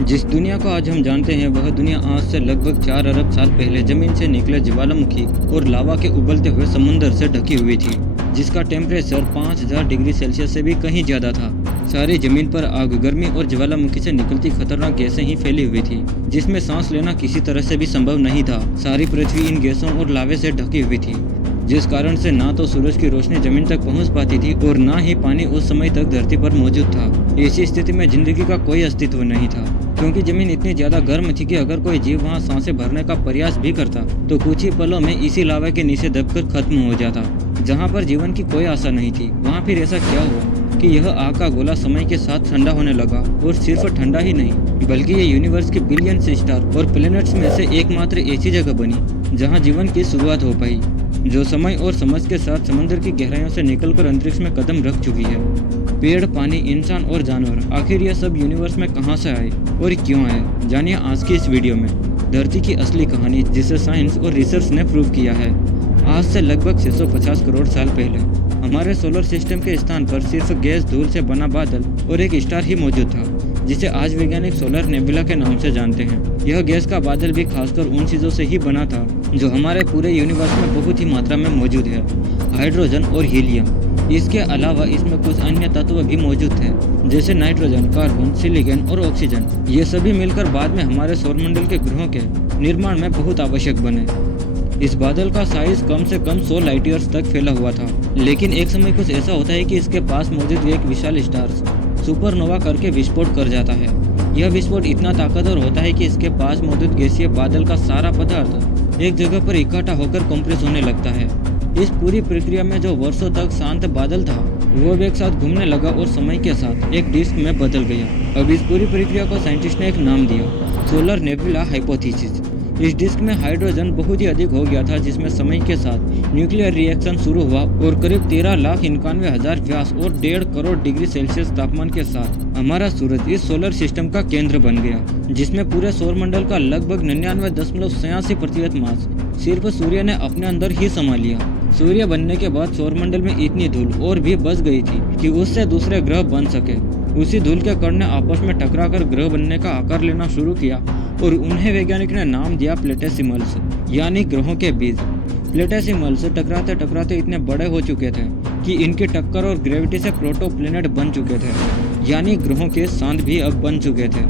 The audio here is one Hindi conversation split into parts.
जिस दुनिया को आज हम जानते हैं वह दुनिया आज से लगभग 4 अरब साल पहले जमीन से निकले ज्वालामुखी और लावा के उबलते हुए समुद्र से ढकी हुई थी, जिसका टेम्परेचर 5000 डिग्री सेल्सियस से भी कहीं ज्यादा था। सारी जमीन पर आग, गर्मी और ज्वालामुखी से निकलती खतरनाक गैसें ही फैली हुई थी, जिसमें सांस लेना किसी तरह से भी संभव नहीं था। सारी पृथ्वी इन गैसों और लावे से ढकी हुई थी, जिस कारण से ना तो सूरज की रोशनी जमीन तक पहुंच पाती थी और ना ही पानी उस समय तक धरती पर मौजूद था। ऐसी स्थिति में जिंदगी का कोई अस्तित्व नहीं था, क्योंकि जमीन इतनी ज्यादा गर्म थी कि अगर कोई जीव वहां सांसें भरने का प्रयास भी करता तो कुछ ही पलों में इसी लावा के नीचे दबकर खत्म हो जाता। जहां पर जीवन की कोई आशा नहीं थी, वहां फिर ऐसा क्या हुआ कि यह आग का गोला समय के साथ ठंडा होने लगा। और सिर्फ ठंडा ही नहीं, बल्कि ये यूनिवर्स के बिलियन स्टार और प्लैनेट्स में से एकमात्र ऐसी जगह बनी जहाँ जीवन की शुरुआत हो पाई, जो समय और समझ के साथ समुद्र की गहराइयों से निकलकर अंतरिक्ष में कदम रख चुकी है। पेड़, पानी, इंसान और जानवर, आखिर यह सब यूनिवर्स में कहां से आए और क्यों आए, जानिए आज की इस वीडियो में धरती की असली कहानी, जिसे साइंस और रिसर्च ने प्रूव किया है। आज से लगभग 650 करोड़ साल पहले हमारे सोलर सिस्टम के स्थान पर सिर्फ गैस, धूल से बना बादल और एक स्टार ही मौजूद था, जिसे आज वैज्ञानिक सोलर नेबुला के नाम से जानते हैं। यह गैस का बादल भी खासकर उन चीजों से ही बना था जो हमारे पूरे यूनिवर्स में बहुत ही मात्रा में मौजूद है, हाइड्रोजन और हीलियम। इसके अलावा इसमें कुछ अन्य तत्व भी मौजूद थे, जैसे नाइट्रोजन, कार्बन, सिलिकॉन और ऑक्सीजन। ये सभी मिलकर बाद में हमारे सौरमंडल के ग्रहों के निर्माण में बहुत आवश्यक बने। इस बादल का साइज कम से कम 100 लाइट ईयर्स तक फैला हुआ था, लेकिन एक समय कुछ ऐसा होता है कि इसके पास मौजूद एक विशाल स्टार सुपरनोवा करके विस्फोट कर जाता है। यह विस्फोट इतना ताकतवर होता है कि इसके पास मौजूद गैसीय बादल का सारा पदार्थ एक जगह पर इकट्ठा होकर कंप्रेस होने लगता है। इस पूरी प्रक्रिया में जो वर्षों तक शांत बादल था, वो एक साथ घूमने लगा और समय के साथ एक डिस्क में बदल गया। अब इस पूरी प्रक्रिया को साइंटिस्ट ने एक नाम दिया, सोलर नेबुला हाइपोथेसिस। इस डिस्क में हाइड्रोजन बहुत ही अधिक हो गया था, जिसमें समय के साथ न्यूक्लियर रिएक्शन शुरू हुआ और करीब 13,91,000 व्यास और 1.5 करोड़ डिग्री सेल्सियस तापमान के साथ हमारा सूरज इस सोलर सिस्टम का केंद्र बन गया, जिसमें पूरे सौरमंडल का लगभग 99.86% मास सिर्फ सूर्य ने अपने अंदर ही समा लिया। सूर्य बनने के बाद सौरमंडल में इतनी धूल और भी बच गई थी कि उससे दूसरे ग्रह बन सके। उसी धूल के कण ने आपस में टकराकर ग्रह बनने का आकार लेना शुरू किया और उन्हें वैज्ञानिक ने नाम दिया प्लेटेसिमल्स, यानी ग्रहों के बीज। प्लेटेसिमल्स टकराते टकराते इतने बड़े हो चुके थे कि इनकी टक्कर और ग्रेविटी से प्रोटो प्लेनेट बन चुके थे, यानी ग्रहों के सांड भी अब बन चुके थे।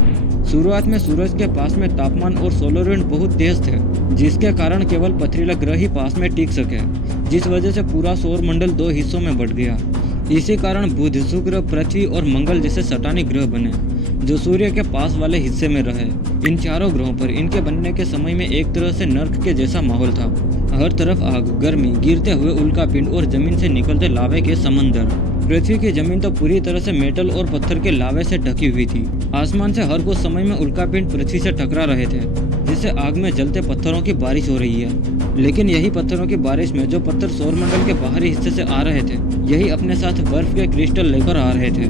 शुरुआत में सूरज के पास में तापमान और सोलर विंड बहुत तेज थे, जिसके कारण केवल पथरीला ग्रह ही पास में टिक सके, जिस वजह से पूरा सौरमंडल 2 हिस्सों में बंट गया। इसी कारण बुध, शुक्र, पृथ्वी और मंगल जैसे सटानी ग्रह बने, जो सूर्य के पास वाले हिस्से में रहे। इन चारों ग्रहों पर इनके बनने के समय में एक तरह से नर्क के जैसा माहौल था। हर तरफ आग, गर्मी, गिरते हुए उल्कापिंड और जमीन से निकलते लावे के समंदर। पृथ्वी की जमीन तो पूरी तरह से मेटल और पत्थर के लावे से ढकी हुई थी। आसमान से हर कुछ समय में उल्कापिंड पृथ्वी से टकरा रहे थे, जिससे आग में जलते पत्थरों की बारिश हो रही है। लेकिन यही पत्थरों की बारिश में जो पत्थर सौरमंडल के बाहरी हिस्से से आ रहे थे, यही अपने साथ बर्फ के क्रिस्टल लेकर आ रहे थे।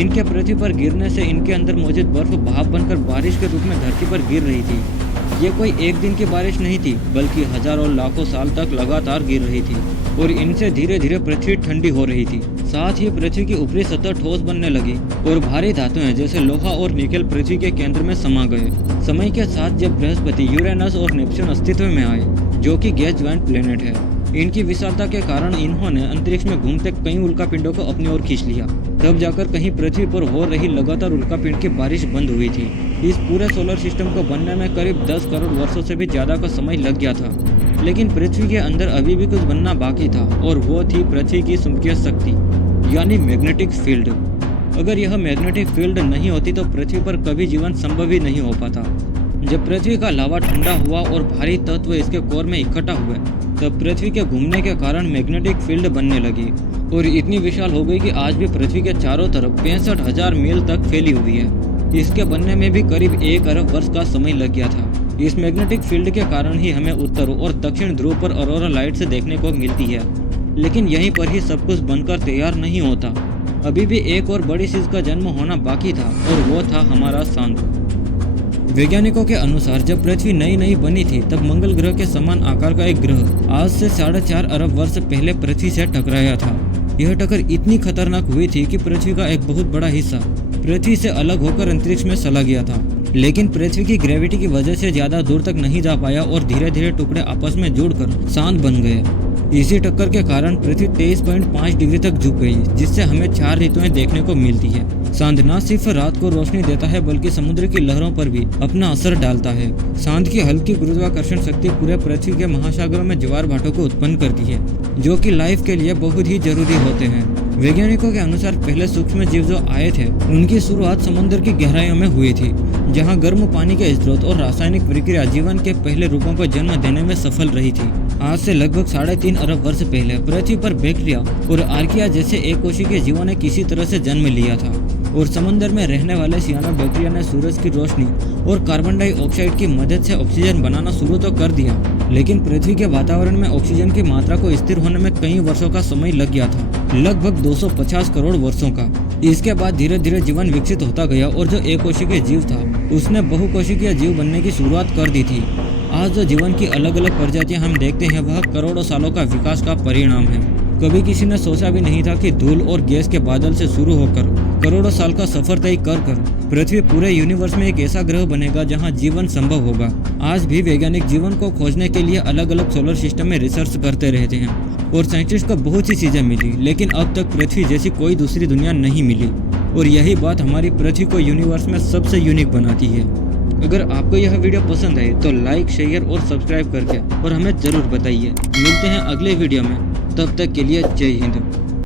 इनके पृथ्वी पर गिरने से इनके अंदर मौजूद बर्फ भाप बनकर बारिश के रूप में धरती पर गिर रही थी। ये कोई एक दिन की बारिश नहीं थी, बल्कि हजारों लाखों साल तक लगातार गिर रही थी और इनसे धीरे धीरे पृथ्वी ठंडी हो रही थी। साथ ही पृथ्वी की ऊपरी सतह ठोस बनने लगी और भारी धातुएं जैसे लोहा और निकेल पृथ्वी के केंद्र में समा गए। समय के साथ जब बृहस्पति, यूरेनस और नेपच्यून अस्तित्व में आए, जो कि गैस ज्वाइंट प्लेनेट है, इनकी विशालता के कारण इन्होंने अंतरिक्ष में घूमते कई उल्कापिंडों को अपनी ओर खींच लिया। तब जाकर कहीं पृथ्वी पर हो रही लगातार उल्कापिंड की बारिश बंद हुई थी। इस पूरे सोलर सिस्टम को बनने में करीब 10 करोड़ वर्षों से भी ज्यादा का समय लग गया था, लेकिन पृथ्वी के अंदर अभी भी कुछ बनना बाकी था, और वो थी पृथ्वी की चुंबकीय शक्ति, यानी मैग्नेटिक फील्ड। अगर यह मैग्नेटिक फील्ड नहीं होती तो पृथ्वी पर कभी जीवन संभव ही नहीं हो पाता। जब पृथ्वी का लावा ठंडा हुआ और भारी तत्व इसके कोर में इकट्ठा हुए, तब पृथ्वी के घूमने के कारण मैग्नेटिक फील्ड बनने लगी और इतनी विशाल हो गई कि आज भी पृथ्वी के चारों तरफ 65,000 मील तक फैली हुई है। इसके बनने में भी करीब 1 अरब वर्ष का समय लग गया था। इस मैग्नेटिक फील्ड के कारण ही हमें उत्तर और दक्षिण ध्रुव पर ऑरोरा लाइट्स देखने को मिलती है। लेकिन यहीं पर ही सब कुछ बनकर तैयार नहीं होता। अभी भी एक और बड़ी चीज का जन्म होना बाकी था, और वो था हमारा चांद। वैज्ञानिकों के अनुसार जब पृथ्वी नई नई बनी थी, तब मंगल ग्रह के समान आकार का एक ग्रह आज से 4.5 अरब वर्ष पहले पृथ्वी से टकराया था। यह टक्कर इतनी खतरनाक हुई थी कि पृथ्वी का एक बहुत बड़ा हिस्सा पृथ्वी से अलग होकर अंतरिक्ष में चला गया था। लेकिन पृथ्वी की ग्रेविटी की वजह से ज्यादा दूर तक नहीं जा पाया और धीरे धीरे टुकड़े आपस में जुड़कर शांत बन गए। इसी टक्कर के कारण पृथ्वी 23.5 डिग्री तक झुक गई, जिससे हमें 4 ऋतुएं देखने को मिलती है। चांद न सिर्फ रात को रोशनी देता है बल्कि समुद्र की लहरों पर भी अपना असर डालता है। चांद की हल्की गुरुत्वाकर्षण शक्ति पूरे पृथ्वी के महासागरों में ज्वार भाटों को उत्पन्न करती है, जो कि लाइफ के लिए बहुत ही जरूरी होते हैं। वैज्ञानिकों के अनुसार पहले सूक्ष्म जीव जो आए थे उनकी शुरुआत समुद्र की गहराइयों में हुई थी, जहां गर्म पानी के स्रोत और रासायनिक प्रक्रिया जीवन के पहले रूपों को जन्म देने में सफल रही थी। आज से लगभग 3.5 अरब वर्ष पहले पृथ्वी पर बैक्टीरिया और आर्किया जैसे एक कोशिकीय जीवों ने किसी तरह से जन्म लिया था और समुद्र में रहने वाले सियानोबैक्टीरिया ने सूरज की रोशनी और कार्बन डाइऑक्साइड की मदद से ऑक्सीजन बनाना शुरू तो कर दिया, लेकिन पृथ्वी के वातावरण में ऑक्सीजन की मात्रा को स्थिर होने में कई वर्षों का समय लग गया था, लगभग 250 करोड़ वर्षों का। इसके बाद धीरे धीरे जीवन विकसित होता गया और जो एक कोशिकीय जीव था उसने बहुकोशिकीय जीव बनने की शुरुआत कर दी थी। आज जो जीवन की अलग अलग प्रजातियां हम देखते हैं वह करोड़ों सालों का विकास का परिणाम है। कभी किसी ने सोचा भी नहीं था कि धूल और गैस के बादल से शुरू होकर करोड़ों साल का सफर तय कर पृथ्वी पूरे यूनिवर्स में एक ऐसा ग्रह बनेगा जहां जीवन संभव होगा। आज भी वैज्ञानिक जीवन को खोजने के लिए अलग अलग सोलर सिस्टम में रिसर्च करते रहते हैं और साइंटिस्ट को बहुत सी चीजें मिली, लेकिन अब तक पृथ्वी जैसी कोई दूसरी दुनिया नहीं मिली और यही बात हमारी पृथ्वी को यूनिवर्स में सबसे यूनिक बनाती है। अगर आपको यह वीडियो पसंद आए तो लाइक, शेयर और सब्सक्राइब करके और हमें जरूर बताइए। मिलते हैं अगले वीडियो में, तब तक के लिए जय हिंद।